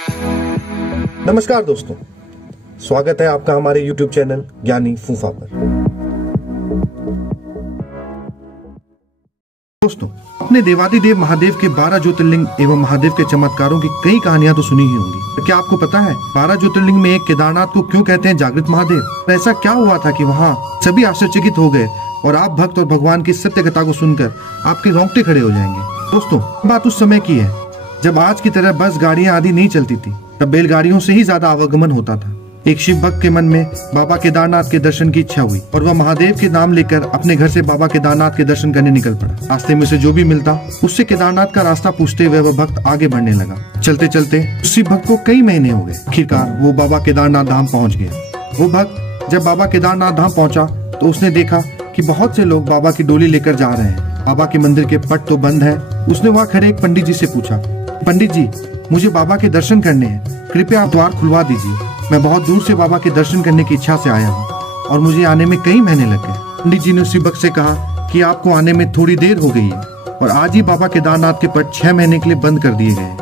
नमस्कार दोस्तों, स्वागत है आपका हमारे YouTube चैनल ज्ञानी फूफा पर। दोस्तों, अपने देवादिदेव महादेव के 12 ज्योतिर्लिंग एवं महादेव के चमत्कारों की कई कहानियां तो सुनी ही होंगी। तो क्या आपको पता है 12 ज्योतिर्लिंग में एक केदारनाथ को क्यों कहते हैं जागृत महादेव? ऐसा क्या हुआ था कि वहाँ सभी आश्चर्यचकित हो गए और आप भक्त और भगवान की सत्य कथा को सुनकर आपके रोंगटे खड़े हो जाएंगे। दोस्तों, बात उस समय की है जब आज की तरह बस, गाड़ियां आदि नहीं चलती थी। तब बैलगाड़ियों से ही ज्यादा आवागमन होता था। एक शिव भक्त के मन में बाबा केदारनाथ के दर्शन की इच्छा हुई और वह महादेव के नाम लेकर अपने घर से बाबा केदारनाथ के दर्शन करने निकल पड़ा। रास्ते में से जो भी मिलता उससे केदारनाथ का रास्ता पूछते हुए वह भक्त आगे बढ़ने लगा। चलते चलते शिव भक्त को कई महीने हो गए। आखिरकार वो बाबा केदारनाथ धाम पहुंच गया। वो भक्त जब बाबा केदारनाथ धाम पहुंचा तो उसने देखा कि बहुत से लोग बाबा की डोली लेकर जा रहे हैं। बाबा के मंदिर के पट तो बंद है। उसने वहाँ खड़े एक पंडित जी से पूछा, पंडित जी, मुझे बाबा के दर्शन करने हैं, कृपया आप द्वार खुलवा दीजिए। मैं बहुत दूर से बाबा के दर्शन करने की इच्छा से आया हूँ और मुझे आने में कई महीने लग गए। पंडित जी ने उस भक्त से कहा कि आपको आने में थोड़ी देर हो गई है और आज ही बाबा केदारनाथ के पट 6 महीने के लिए बंद कर दिए गए हैं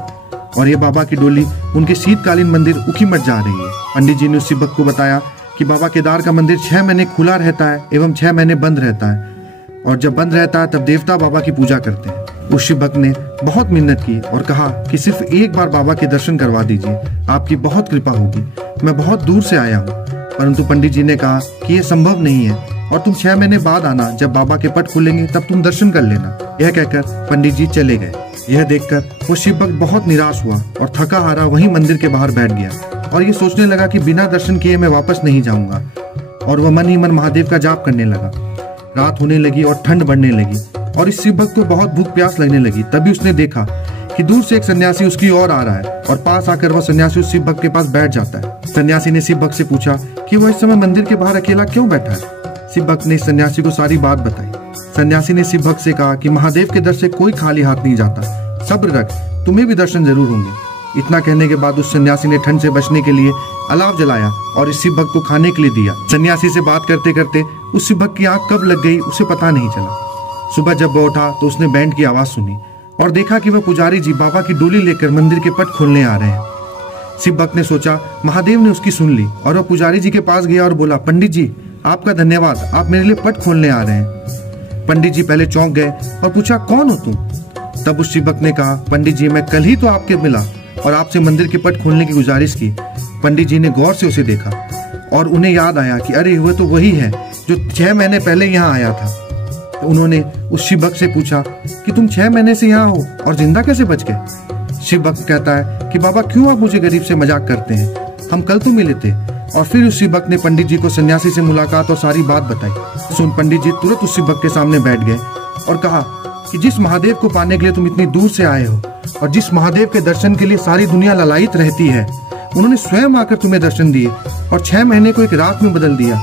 और ये बाबा की डोली उनके शीतकालीन मंदिर उखीमठ जा रही है। पंडित जी ने उस भक्त को बताया कि बाबा केदार का मंदिर 6 महीने खुला रहता है एवं 6 महीने बंद रहता है और जब बंद रहता है तब देवता बाबा की पूजा करते हैं। उस शिव भक्त ने बहुत मिन्नत की और कहा कि सिर्फ एक बार बाबा के दर्शन करवा दीजिए, आपकी बहुत कृपा होगी। मैं बहुत दूर से आया हूँ। परंतु पंडित जी ने कहा कि यह संभव नहीं है और तुम 6 महीने बाद आना, जब बाबा के पट खुलेंगे तब तुम दर्शन कर लेना। यह कहकर पंडित जी चले गए। यह देखकर वो शिव भक्त बहुत निराश हुआ और थका हारा वहीं मंदिर के बाहर बैठ गया और ये सोचने लगा कि बिना दर्शन किए मैं वापस नहीं जाऊंगा। और वह मन ही मन महादेव का जाप करने लगा। रात होने लगी और ठंड बढ़ने लगी और इस शिव भक्त को बहुत भूख प्यास लगने लगी। तभी उसने देखा कि दूर से एक सन्यासी उसकी ओर आ रहा है और पास आकर वह सन्यासी उस शिव भक्त के पास बैठ जाता है। सन्यासी ने शिव भक्त से पूछा कि वह इस समय मंदिर के बाहर अकेला क्यों बैठा है। शिव भक्त ने सन्यासी को सारी बात बताई। सन्यासी ने शिव भक्त से कहा कि महादेव के दर से कोई खाली हाथ नहीं जाता, सब्र रख, तुम्हें भी दर्शन जरूर होंगे। इतना कहने के बाद उस सन्यासी ने ठंड से बचने के लिए अलाव जलाया और इस शिव भक्त को खाने के लिए दिया। सन्यासी से बात करते करते उस शिव भक्त की आंख कब लग गई उसे पता नहीं चला। सुबह जब वह उठा तो उसने बैंड की आवाज सुनी और देखा कि वह पुजारी जी बाबा की डोली लेकर मंदिर के पट खोलने आ रहे हैं। शिव भक्त ने सोचा महादेव ने उसकी सुन ली और वह पुजारी जी के पास गया और बोला, पंडित जी, आपका धन्यवाद, आप मेरे लिए पट खोलने आ रहे हैं। पंडित जी पहले चौंक गए और पूछा, कौन हो तुम? तब उस शिव भक्त ने कहा, पंडित जी, मैं कल ही तो आपके मिला और आपसे मंदिर के पट खोलने की गुजारिश की। पंडित जी ने गौर से उसे देखा और उन्हें याद आया कि अरे वह तो वही है जो 6 महीने पहले यहाँ आया था। तो उन्होंने उस शिव भक्त से पूछा कि तुम 6 महीने से यहाँ हो और जिंदा कैसे बच गए? शिव भक्त कहता है कि बाबा, क्यों आप मुझे गरीब से मजाक करते हैं, हम कल तो मिले थे। और फिर उस शिव भक्त ने पंडित जी को सन्यासी से मुलाकात और सारी बात बताई। सुन पंडित जी तुरंत उस शिव भक्त के सामने बैठ गए और कहा कि जिस महादेव को पाने के लिए तुम इतनी दूर से आए हो और जिस महादेव के दर्शन के लिए सारी दुनिया ललायित रहती है, उन्होंने स्वयं आकर तुम्हें दर्शन दिए और 6 महीने को एक रात में बदल दिया।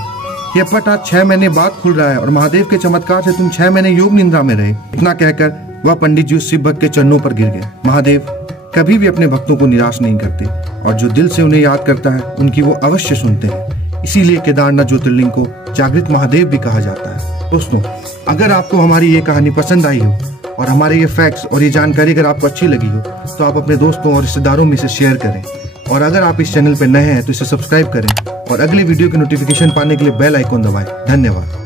यह पट आज 6 महीने बाद खुल रहा है और महादेव के चमत्कार से तुम 6 महीने योग निंद्रा में रहे। इतना कहकर वह पंडित जी उस शिव भक्त के चरणों पर गिर गए। महादेव कभी भी अपने भक्तों को निराश नहीं करते और जो दिल से उन्हें याद करता है उनकी वो अवश्य सुनते हैं। इसीलिए केदारनाथ ज्योतिर्लिंग को जागृत महादेव भी कहा जाता है। दोस्तों, अगर आपको हमारी ये कहानी पसंद आई हो और हमारे ये फैक्ट्स और ये जानकारी अगर आपको अच्छी लगी हो तो आप अपने दोस्तों और रिश्तेदारों में इसे शेयर करें और अगर आप इस चैनल पर नए हैं तो इसे सब्सक्राइब करें और अगले वीडियो की नोटिफिकेशन पाने के लिए बेल आइकॉन दबाएं। धन्यवाद।